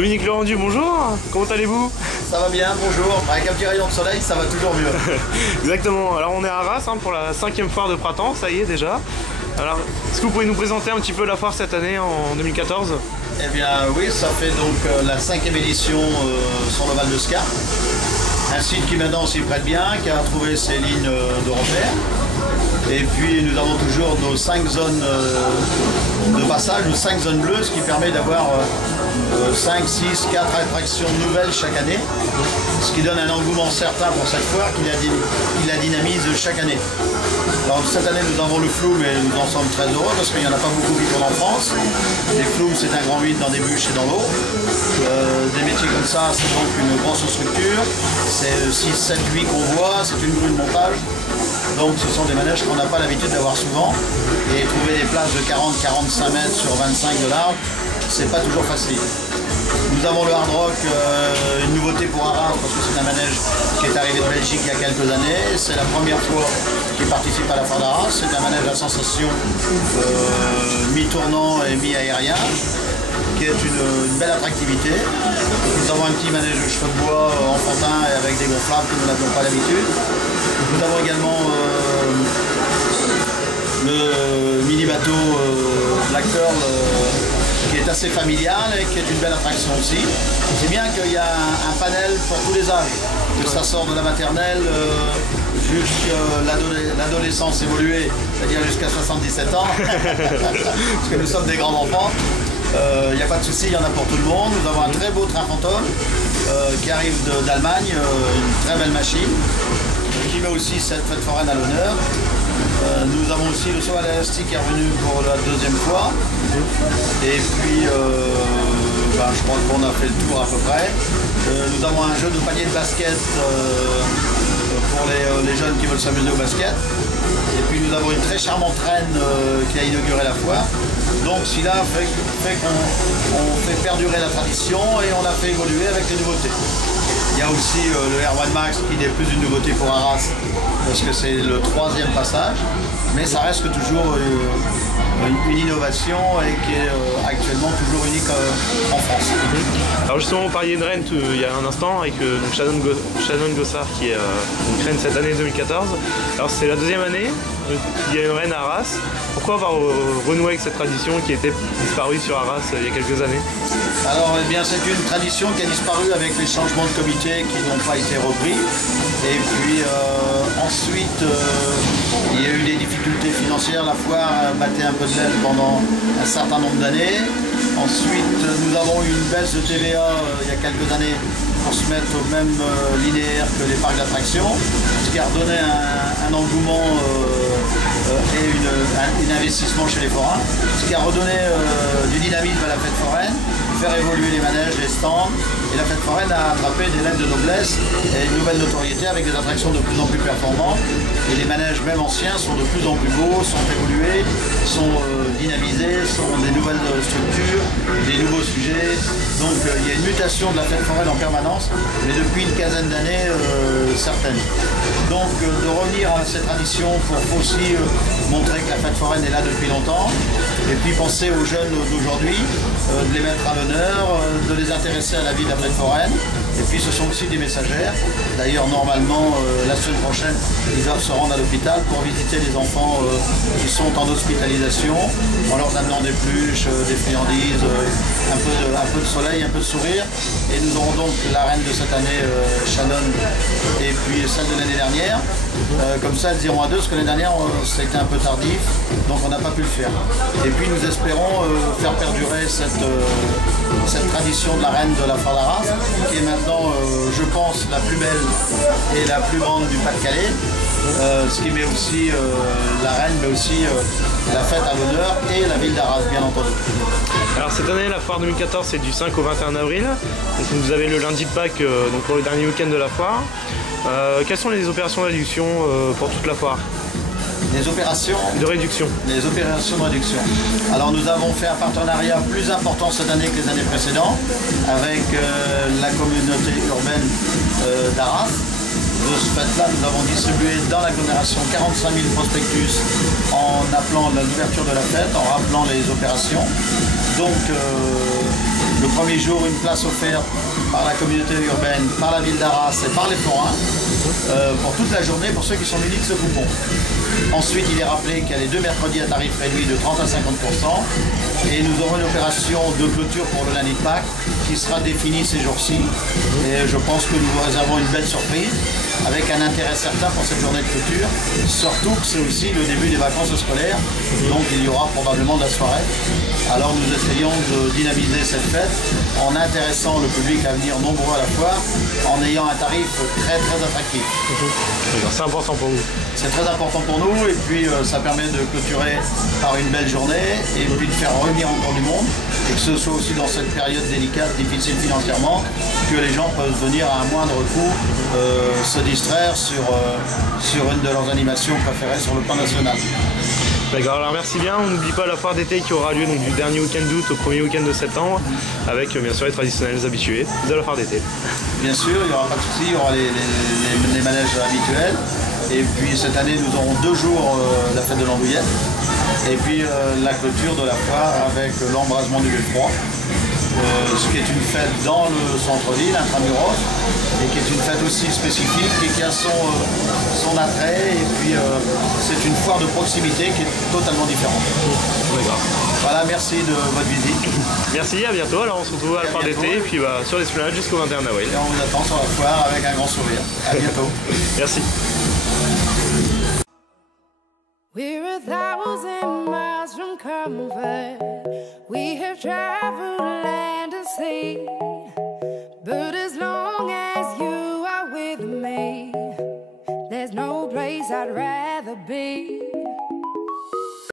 Dominique Laurent-Du, bonjour, comment allez-vous? Ça va bien, bonjour. Avec un petit rayon de soleil, ça va toujours mieux. Exactement, alors on est à Arras pour la 5e foire de printemps, ça y est déjà. Alors, est-ce que vous pouvez nous présenter un petit peu la foire cette année en 2014? Eh bien oui, ça fait donc la 5e édition sur le Val de Scar. Un site qui maintenant s'y prête bien, qui a trouvé ses lignes de repère. Et puis nous avons toujours nos 5 zones de passage, nos 5 zones bleues, ce qui permet d'avoir 5, 6, 4 attractions nouvelles chaque année. Ce qui donne un engouement certain pour cette foire qui la dynamise chaque année. Alors cette année nous avons le Flume et nous en sommes très heureux parce qu'il n'y en a pas beaucoup qui tournent en France. Les Flumes c'est un grand vide dans des bûches et dans l'eau. Des métiers comme ça c'est donc une grosse structure. C'est 6, 7, 8 qu'on voit, c'est une grue de montage. Donc ce sont des manèges qu'on n'a pas l'habitude d'avoir souvent. Et trouver des places de 40-45 mètres sur 25 de large, c'est pas toujours facile. Nous avons le Hard Rock, une nouveauté pour Arras parce que c'est un manège qui est arrivé de Belgique il y a quelques années. C'est la première fois qu'il participe à la foire d'Arras. C'est un manège à sensation mi-tournant et mi-aérien, qui est une belle attractivité. Nous avons un petit manège de cheveux de bois enfantin et avec des gonflables que nous n'avons pas l'habitude. Nous avons également le mini bateau Black Pearl qui est assez familial et qui est une belle attraction aussi. C'est bien qu'il y a un panel pour tous les âges, que ça sort de la maternelle jusqu'à l'adolescence évoluée, c'est-à-dire jusqu'à 77 ans, parce que nous sommes des grands enfants. Il n'y a pas de souci, il y en a pour tout le monde. Nous avons un très beau train fantôme qui arrive d'Allemagne, une très belle machine, qui met aussi cette fête foraine à l'honneur. Nous avons aussi le saut à l'élastique qui est revenu pour la 2e fois. Et puis, je crois qu'on a fait le tour à peu près. Nous avons un jeu de panier de basket pour les jeunes qui veulent s'amuser au basket. Et puis nous avons une très charmante reine qui a inauguré la foire. Donc cela fait qu'on fait perdurer la tradition et on la fait évoluer avec les nouveautés. Il y a aussi le R1 Max qui n'est plus une nouveauté pour Arras parce que c'est le 3e passage, mais ça reste toujours une innovation et qui est actuellement toujours unique en France. Alors justement, vous parliez de Rennes il y a un instant avec Shannon Gossard qui est une reine cette année 2014. Alors c'est la 2e année, il y a une reine à Arras. Pourquoi avoir renoué avec cette tradition qui était disparue sur Arras il y a quelques années? Alors eh bien c'est une tradition qui a disparu avec les changements de comité qui n'ont pas été repris. Et puis ensuite il y a eu des difficultés financières, la foire battait un peu de l'aile pendant un certain nombre d'années. Ensuite nous avons eu une baisse de TVA il y a quelques années pour se mettre au même linéaire que les parcs d'attractions, ce qui a redonné un engouement et un investissement chez les forains, ce qui a redonné du dynamisme à la fête foraine, faire évoluer les manèges, les stands, et la fête foraine a attrapé des lettres de noblesse et une nouvelle notoriété avec des attractions de plus en plus performantes. Et les manèges même anciens sont de plus en plus beaux, sont évolués, sont dynamisés, sont des nouvelles structures, des nouveaux sujets. Donc il y a une mutation de la fête foraine en permanence, mais depuis une quinzaine d'années certaines. Donc de revenir à cette tradition pour aussi montrer que la fête foraine est là depuis longtemps, et puis penser aux jeunes d'aujourd'hui, de les mettre à l'honneur, de les intéresser à la vie de la fête foraine. Et puis ce sont aussi des messagères. D'ailleurs normalement la semaine prochaine ils doivent se rendre à l'hôpital pour visiter les enfants qui sont en hospitalisation, en leur amenant des pluches, des friandises, un peu de soleil, un peu de sourire. Et nous aurons donc la reine de cette année, Shannon, et puis celle de l'année dernière. Comme ça elles iront à 2, parce que l'année dernière c'était un peu tardif, donc on n'a pas pu le faire. Et puis nous espérons faire perdurer cette tradition de la reine de la foire d'Arras, qui est maintenant, je pense, la plus belle et la plus grande du Pas-de-Calais, ce qui met aussi la reine, mais aussi la fête à l'honneur et la ville d'Arras, bien entendu. Alors cette année, la foire 2014, c'est du 5 au 21 avril. Donc vous avez le lundi de Pâques donc pour le dernier week-end de la foire. Quelles sont les opérations de réduction pour toute la foire? Les opérations de réduction. Les opérations de réduction. Alors nous avons fait un partenariat plus important cette année que les années précédentes avec la communauté urbaine d'Arras. De ce fait-là, nous avons distribué dans l'agglomération 45 000 prospectus en appelant à l'ouverture de la fête, en rappelant les opérations. Donc le premier jour, une place offerte par la communauté urbaine, par la ville d'Arras et par les forains pour toute la journée pour ceux qui sont munis de ce coupon. Ensuite, il est rappelé qu'il y a les 2 mercredis à tarif réduit de 30 à 50%. Et nous aurons une opération de clôture pour le lundi de Pâques qui sera définie ces jours-ci. Et je pense que nous réservons une belle surprise avec un intérêt certain pour cette journée de clôture. Surtout que c'est aussi le début des vacances scolaires. Donc il y aura probablement de la soirée. Alors nous essayons de dynamiser cette fête en intéressant le public à venir nombreux à la foire, en ayant un tarif très attractif. C'est important pour vous. C'est très important pour nous et puis ça permet de clôturer par une belle journée et puis de faire revenir encore du monde et que ce soit aussi dans cette période délicate, difficile financièrement, que les gens peuvent venir à un moindre coût se distraire sur une de leurs animations préférées sur le plan national. D'accord, alors merci bien. On n'oublie pas la foire d'été qui aura lieu donc, du dernier week-end d'août au premier week-end de septembre, avec bien sûr les traditionnels habitués de la foire d'été. Bien sûr, il n'y aura pas de souci, il y aura les manèges habituels. Et puis cette année, nous aurons 2 jours la fête de l'Andouillette. Et puis la clôture de la foire avec l'embrasement du Beffroi. Ce qui est une fête dans le centre-ville, intramuros, et qui est une fête aussi spécifique et qui a son attrait. Et puis c'est une foire de proximité qui est totalement différente. D'accord. Voilà, merci de votre visite. Merci, à bientôt. Alors on se retrouve à la foire d'été et puis sur l'esplanade jusqu'au 21 avril. Et on vous attend sur la foire avec un grand sourire. À bientôt. Merci. We're 1,000 miles from comfort. We have traveled land and sea. But as long as you are with me, there's no place I'd rather be.